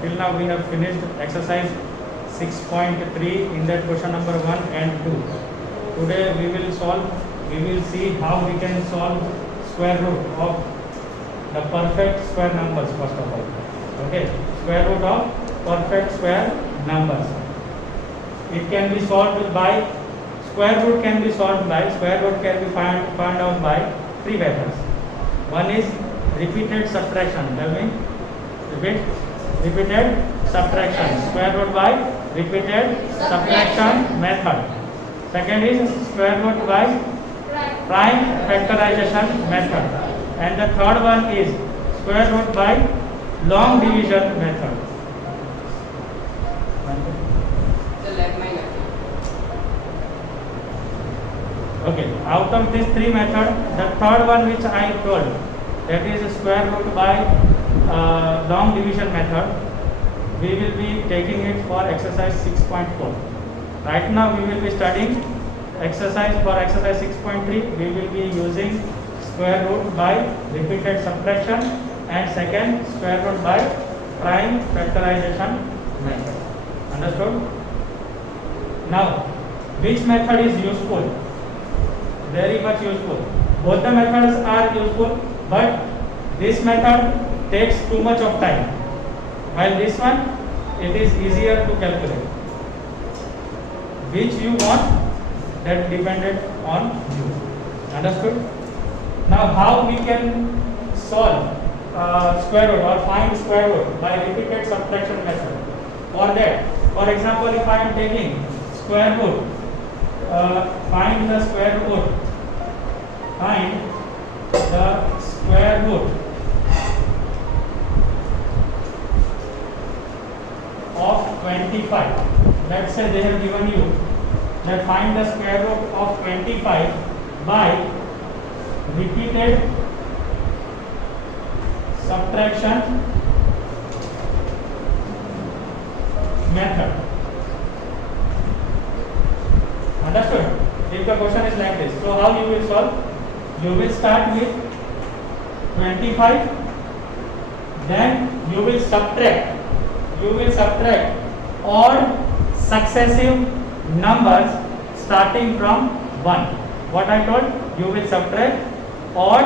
till now we have finished exercise 6.3 in that question number 1 and 2. Today we will see how we can solve square root of the perfect square numbers first of all. Okay, square root of perfect square numbers. It can be solved by square root can be found out by three methods. One is repeated subtraction. Tell me, repeated subtraction. Square root by repeated subtraction method. Second is square root by prime factorization method. And the third one is square root by long division method. Okay, out of these three methods, the third one which I told, that is square root by long division method, we will be taking it for exercise 6.4. Right now we will be studying exercise 6.3. We will be using square root by repeated subtraction and second square root by prime factorization method. Understood? Now, which method is useful? Very much useful. Both the methods are useful, but this method takes too much of time, while this one, it is easier to calculate. Which you want, that depended on you. Understood? Now, how we can solve square root or find square root by repeated subtraction method? For that, for example, if I am taking square root, find the square root of 25. Let's say they have given you that find the square root of 25 by repeated subtraction method. Understood? If the question is like this, so how you will solve? You will start with 25, then you will subtract all successive numbers starting from 1. What I told? You will subtract all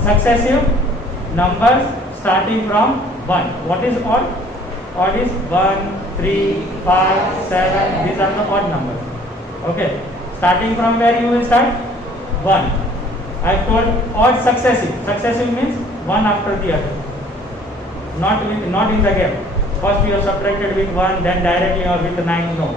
successive numbers starting from 1. What is odd? Odd is 1, 3, 5, 7. These are the odd numbers. Okay. Starting from where you will start? 1. I told odd successive. Successive means one after the other. Not in the gap. First you have subtracted with 1, then directly or with 9. No.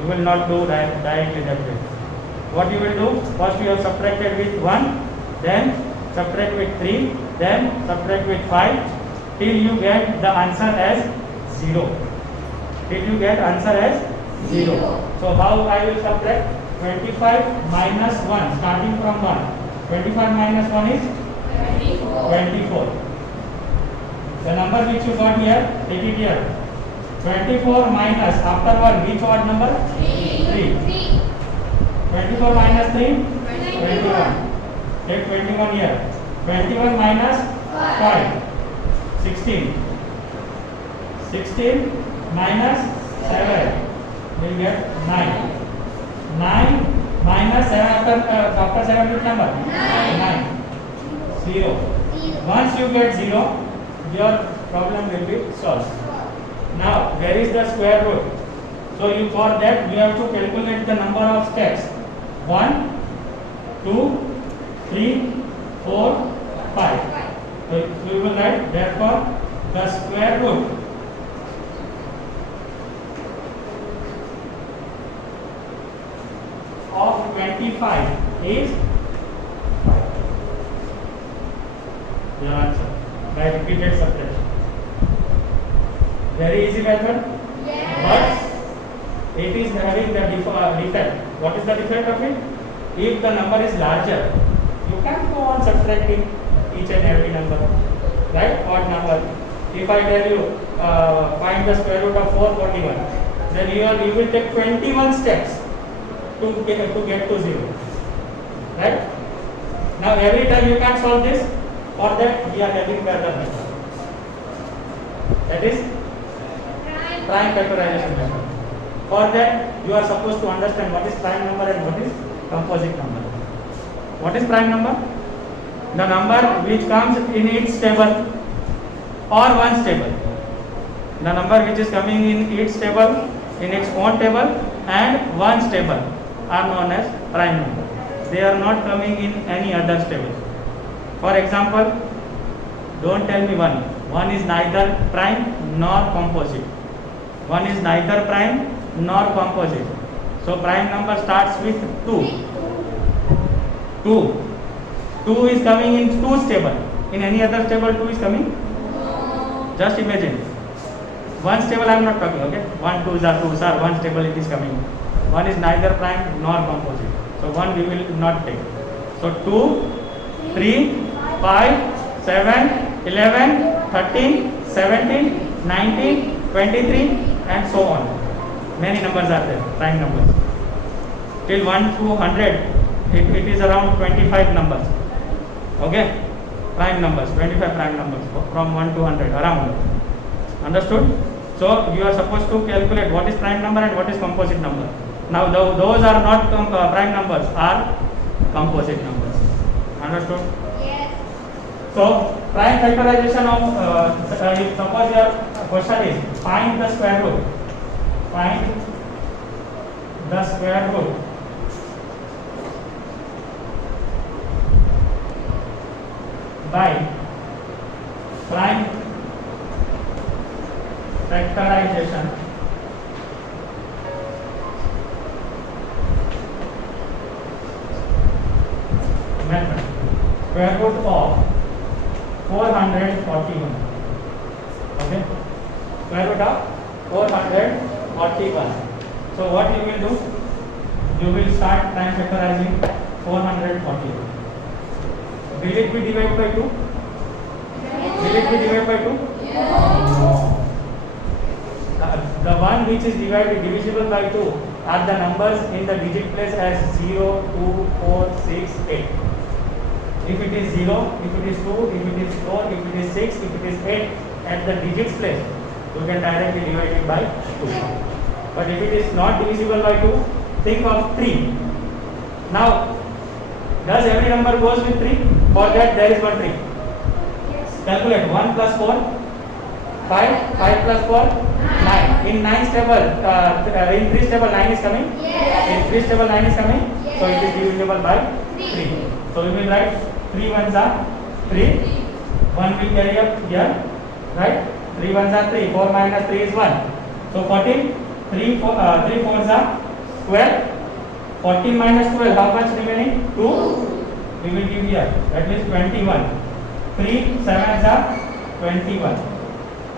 You will not do directly that way. What you will do? First you have subtracted with 1, then subtract with 3, then subtract with 5 till you get the answer as 0. So how I will subtract? 25 minus 1 starting from 1. 25 minus 1 is 24. The number which you got here, take it here. 24 minus after 1, which odd number? 3. 24 minus 3? 21. Take 21 here. 21 minus 5? 16. 16 minus 7, we will get 9. 9 minus 7 after 7 which number? 9. 0. Once you get 0, your problem will be solved. Now, where is the square root? So, for that you have to calculate the number of steps. 1, 2, 3, 4, 5. So, we will write therefore the square root of 25 is 5. Your answer by repeated subtraction. Very easy method. Yes. But it is having the defect. What is the defect of it? If the number is larger, you can't go on subtracting each and every number, right? Odd number. If I tell you find the square root of 441, then you will take 21 steps to get to 0, right? Now every time you can solve this. For that we are having the other method. That is prime factorization method. For that, you are supposed to understand what is prime number and what is composite number. What is prime number? The number which comes in its table or one's table. The number which is coming in its table, in its own table and one's table are known as prime number. They are not coming in any other table. For example, don't tell me 1. 1 is neither prime nor composite. 1 is neither prime nor composite. So prime number starts with 2. 2 is coming in 2's table. In any other table 2 is coming? Just imagine. 1's table I am not talking, okay? 1, 2s are 2s are 1's table it is coming. 1 is neither prime nor composite. So 1 we will not take. So 2, 3, 5, 7, 11, 13, 17, 19, 23 and so on. Many numbers are there, prime numbers. Till 1 to 100, it is around 25 numbers. Okay? Prime numbers, 25 prime numbers from 1 to 100, around. Understood? So you are supposed to calculate what is prime number and what is composite number. Now those are not prime numbers, are composite numbers. Understood? Yes. So prime factorization of if suppose your question is find the square root. Find the square root by prime factorization method. Square root of 441. Okay? Square root of 441. So what you will do? You will start prime factorizing 441. Will it be divided by 2? Will it be divided by 2? No. The one which is divisible by 2 are the numbers in the digit place as 0, 2, 4, 6, 8. If it is 0, if it is 2, if it is 4, if it is 6, if it is 8 at the digits place, you can directly divide it by 2. But if it is not divisible by 2, think of 3. Now, does every number goes with 3? For that there is one trick. Calculate 1 plus 4, 5, 5 plus 4, 9. In 9's table, in 3's table 9 is coming? In 3's table 9 is coming? So it is divisible by 3. So we will write 3 ones are 3. 1 will carry up here, right? 3 ones are 3. 4 minus 3 is 1. So 14. 3 fours are 12. 14 minus 12, how much remaining? 2. We will give here. That is 21. 3 sevens are 21.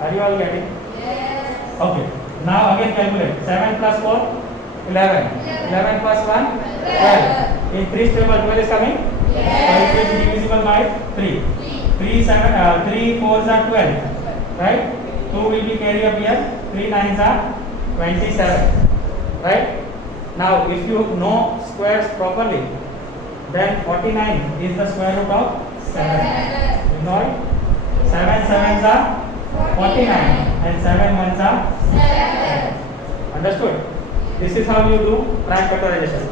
Are you all getting? Yes. Okay. Now again calculate. 7 plus 4, 11. 11 plus 1, 12. In 3's table 12 is coming? Yes. So it will be divisible by 3. 3 fours are 12. Right? 2 will be carried up here. 3 nines are 27. Right? Now if you know squares properly, then 49 is the square root of 7. You know it? 7 sevens are 49 and 7 ones are 7. Understood? This is how you do prime factorization.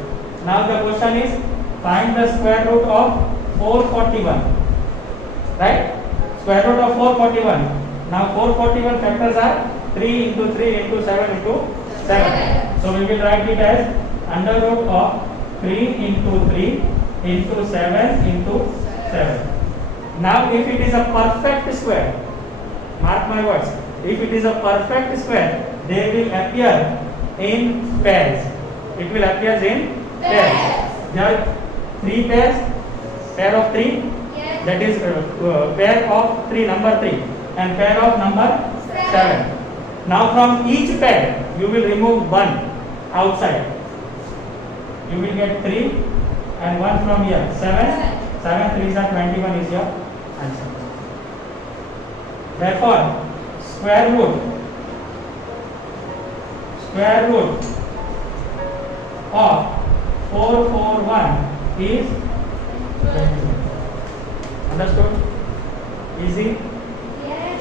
Now the question is find the square root of 441. Right? Square root of 441. Now 441 factors are 3 into 3 into 7 into 7. So we will write it as under root of 3 into 3 into 7 into 7. Now if it is a perfect square, mark my words, if it is a perfect square, they will appear in pairs. It will appear in pairs. There are 3 pairs, pair of 3, that is pair of 3, number 3, and pair of number 7. Now from each pair, you will remove 1 outside. You will get 3 and 1 from here, 7. 7 3s are 21 is your answer. Therefore, square root of 441 is 21. Understood? Easy? Yes.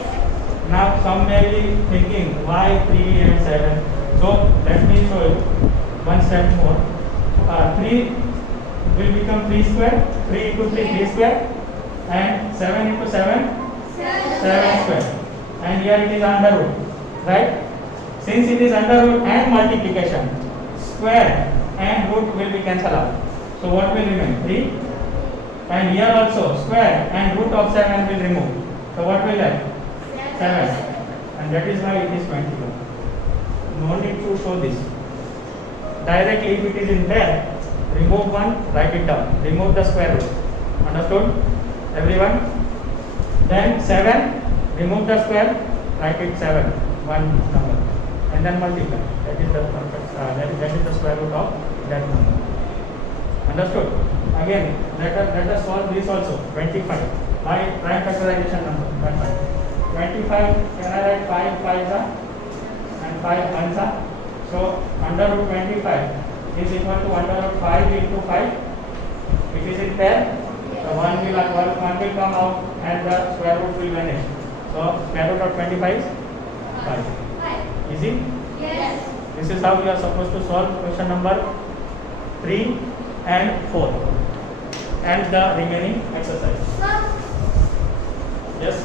Now some may be thinking why 3 and 7. So let me show you one step more. 3 will become 3 square, 3 into 3, 3 square, and 7 into 7, 7 square. And here it is under root, right? Since it is under root and multiplication, square and root will be cancelled out. So what will remain? 3. And here also square and root of 7 will remove. So what will have? 7. And that is why it is 21. No need to show this. Directly if it is in there, remove 1, write it down. Remove the square root. Understood? Everyone? Then 7, remove the square, write it 7, one number. And then multiply. That is the perfect, that is the square root of that number. Understood? Again, let us solve this also. 25 by prime factorization number. That's fine. 25, can I write 5 5s and 5 1s? So under root 25 is equal to under root 5 into 5. It is in pair. So one will come out and the square root will vanish. So square root of 25 is 5. Easy? Yes. This is how you are supposed to solve question number 3 and 4 and the remaining exercise. Yes.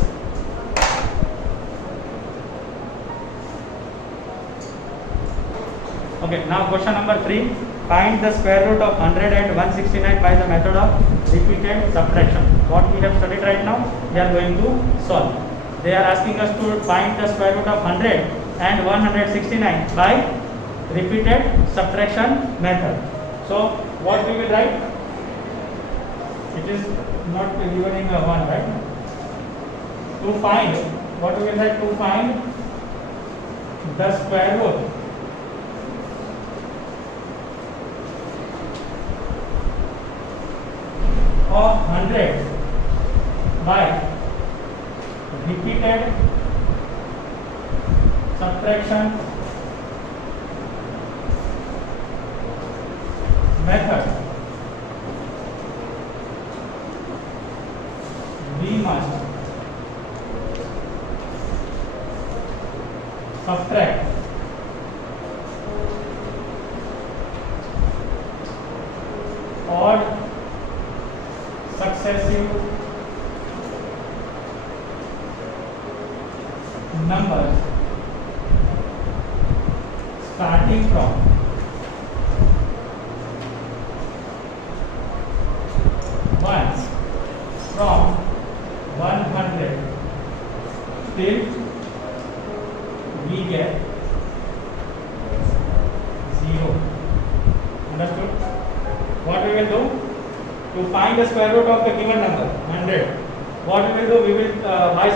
Okay, now question number 3. Find the square root of 100 and 169 by the method of repeated subtraction. What we have studied right now, we are going to solve. They are asking us to find the square root of 100 and 169 by repeated subtraction method. So what we will write? It is not given in 1, right? To find, what we will write? To find the square root of 100 by repeated subtraction method, we must subtract odd successive numbers starting from 100 till we get 0. Understood? What we will do? To find the square root of the given number 100, what we will do? We will by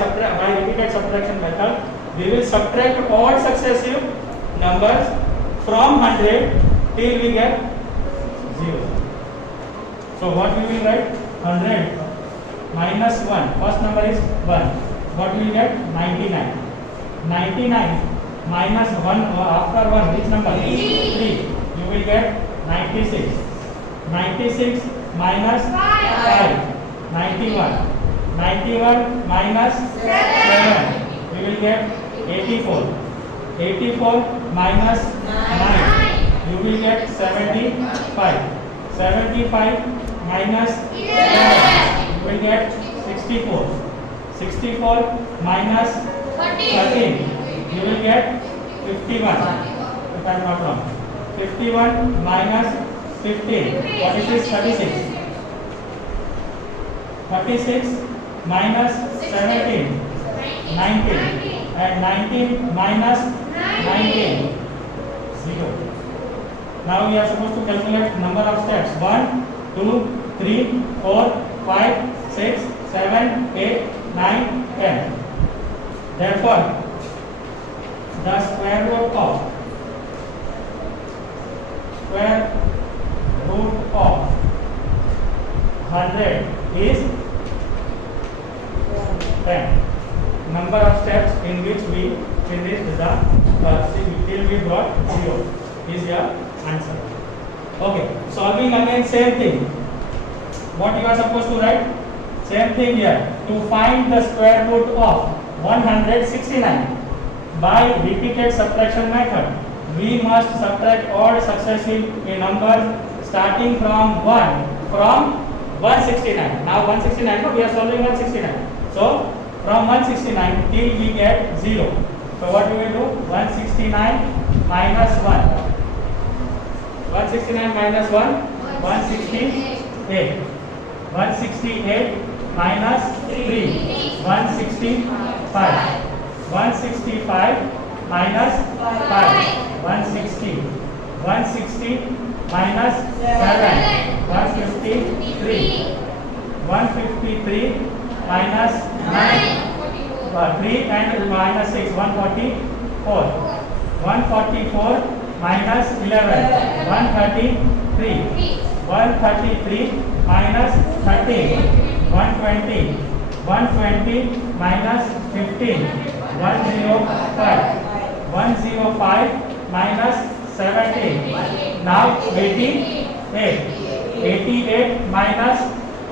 repeated subtraction method, we will subtract all successive numbers from 100 till we get 0. So what we will write? 100 minus 1. First number is 1. What we will get? 99. 99 minus 1 after 1, which number? 3. You will get 96. 96 minus 5. 91. 91 minus 7. We will get 84. 84 minus 9. You will get 75. 75 minus 11. You will get 64. 64 minus 13. You will get 51. If I am not wrong. 51 minus 15. What is this? 36. 36 minus 17. 19. And 19 minus 19. 0. Now we are supposed to calculate number of steps. 1, 2, 3, 4, 5, 6, 7, 8, 9, 10. Therefore, the square root of 100 is 10. Number of steps in which we finish the till we got 0 is your answer. Okay, solving again same thing. What you are supposed to write? Same thing here. To find the square root of 169. By repeated subtraction method, we must subtract odd successive numbers starting from 169. Now 169, no, we are solving 169. So from 169 till we get 0. So what do we do? 169 minus 1. 169 minus 1, 168. 168 minus 3, 165. 165 minus 5, 160. 160 minus 7, 153. 153 minus 9, 3 and minus 6, 144. 144 minus 11, 133. 133 minus 13, 120. 120 minus 15, 105. 105 minus 17. Now 88. 88 minus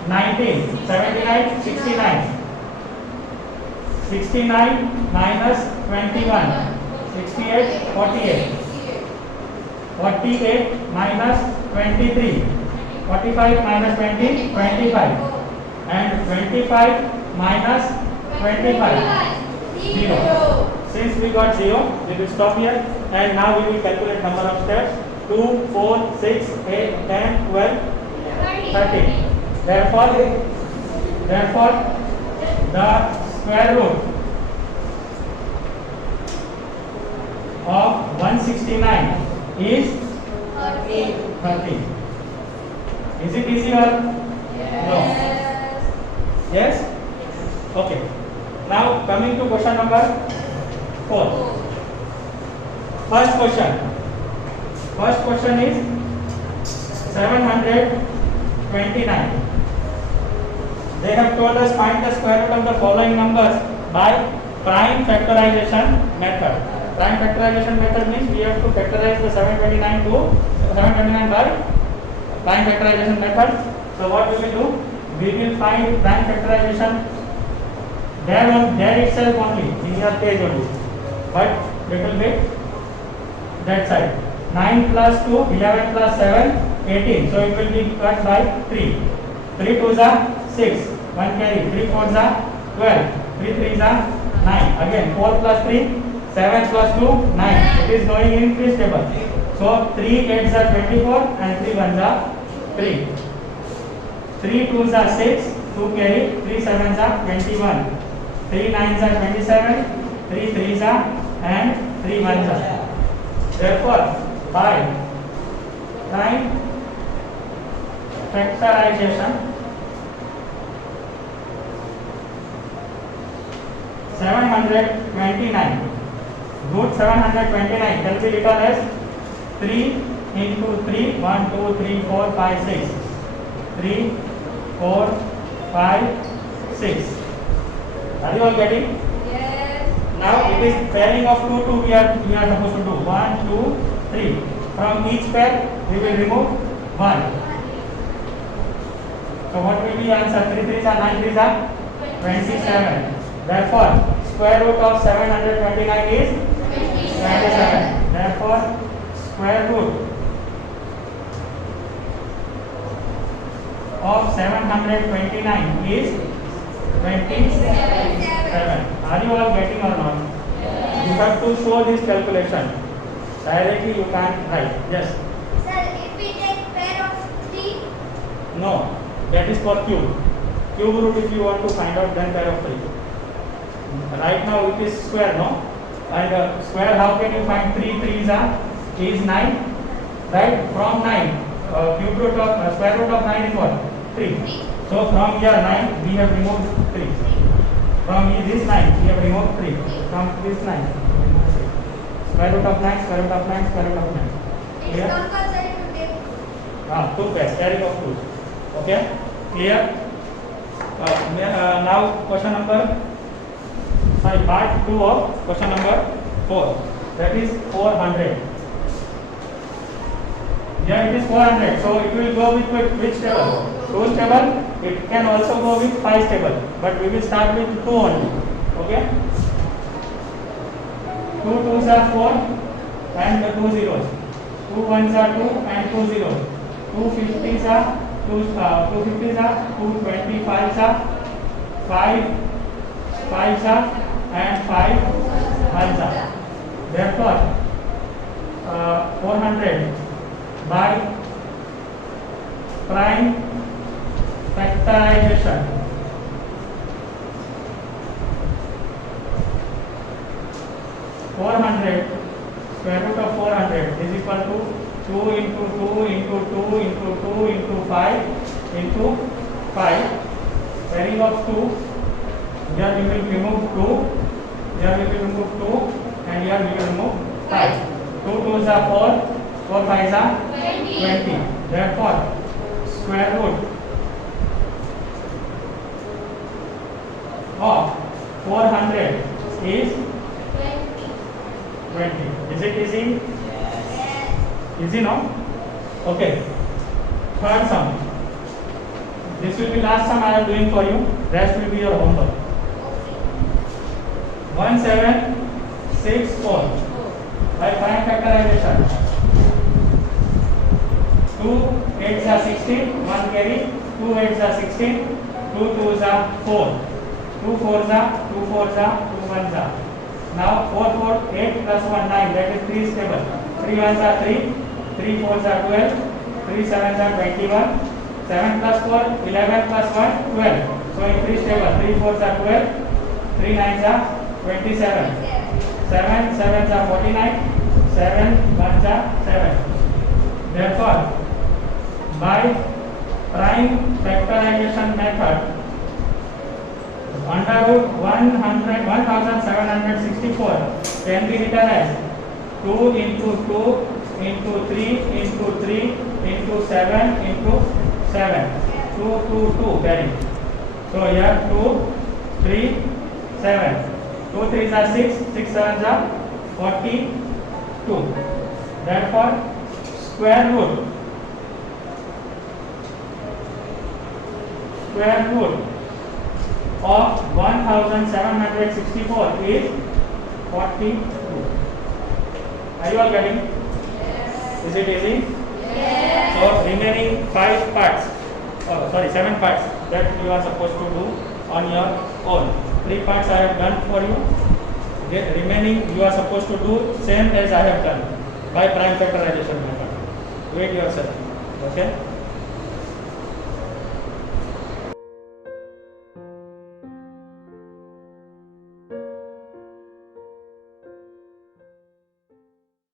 19, 79, 69. 69 minus 21, 68, 48. 48 minus 23, 45 minus 20, 25. And 25 minus 25, 0. Since we got 0, we will stop here, and now we will calculate number of steps: 2, 4, 6, 8, 10, 12, 13. Therefore the square root of 169 is 30. Is it easy or no? Yes? Okay. Now coming to question number 4. First question is 729. They have told us find the square root of the following numbers by prime factorization method. Prime factorization method means we have to factorize the 729 by prime factorization method. So what we will do? We will find prime factorization there itself only, in your page only, but little bit that side. 9 plus 2, 11 plus 7, 18. So it will be cut by 3. 3 2s are 6, 1 carry. 3 4s are 12, 3 3s are 9. Again 4 plus 3, 7 plus 2, 9. It is going in this table. So 3 8s are 24 and 3 1s are 3. 3 2s are 6, 2 carry. 3 7s are 21. 3 9s are 27, 3 3s are and 3 1s are. Therefore, by prime factorization, 729 root 729 can be written as 3 into 3, 1 2 3 4 5 6, 3 4 5 6. Are you all getting? Yes. Now it is pairing of 2 2 we are supposed to do 1 2 3. From each pair we will remove 1. So what will be answer? 3 3s are 9 3s are 27. Therefore square root of 729 is 27. Therefore square root of 729 is 27. Are you all getting or not? You have to show this calculation. Directly you can't write. Yes. Sir, if we take pair of 3, No. That is for cube. Cube root if you want to find out, then pair of 3. Right now it is square, no? And square, how can you find 3 3s are? Is 9. Right? From 9. Cube root of square root of 9 is what? 3. So from here 9 we have removed 3. From this 9 we have removed 3. From this 9 square root of 9, square root of 9, square root of 9. it's Clear? compulsory to take. 2 pairs, carrying of 2. Okay? Clear? Now question number, part 2 of question number 4. That is 400. Yeah, it is 400. So it will go with which table? 2's table. It can also go with 5's table. But we will start with 2 only. Okay? 2 2s are 4 and the 2 zeros. 2 1s are 2 and 2 zeros. 2 50s are 2 50s are 2 25s are 5 5s are and 5 1s are. Therefore 400 by prime factorization. 400 square root of 400 is equal to 2 into 2 into 2 into 2 into 5 into 5. Carrying of 2. Here we will remove 2. Here we will remove 2 and here we will remove 5. 2 2s are 4. 4 5s are 20. Therefore square root of 400 is 20. Is it easy? Easy, no? Okay. Third sum. This will be last sum I am doing for you. Rest will be your homework. 1764 by prime factorization. 2 8s are 16. 1 carry. 2 8s are 16. 2 2s are 4. 2 4s are 2 4s are 2 1s are. Now 4 4 8 plus 1 9, that is 3 stable. 3 1s are 3, 3 4s are 12, 3 7s are 21, 7 plus 4 11 plus 1 12. So in 3 stable, 3 4s are 12, 3 9s are 27, 7 7s are 49, 7 1s are 7. Therefore by prime factorization method, under root 1764 can be written as 2 into 2 into 3 into 3 into 7 into 7. 2 2 2 carry. So here 2 3 7. 2 3s are 6, 6 7s are 42. Therefore square root of 1764 is 42. Are you all getting? Is it easy? So remaining 7 parts that you are supposed to do on your own. 3 parts I have done for you. The remaining you are supposed to do same as I have done by prime factorization method. Do it yourself. Okay.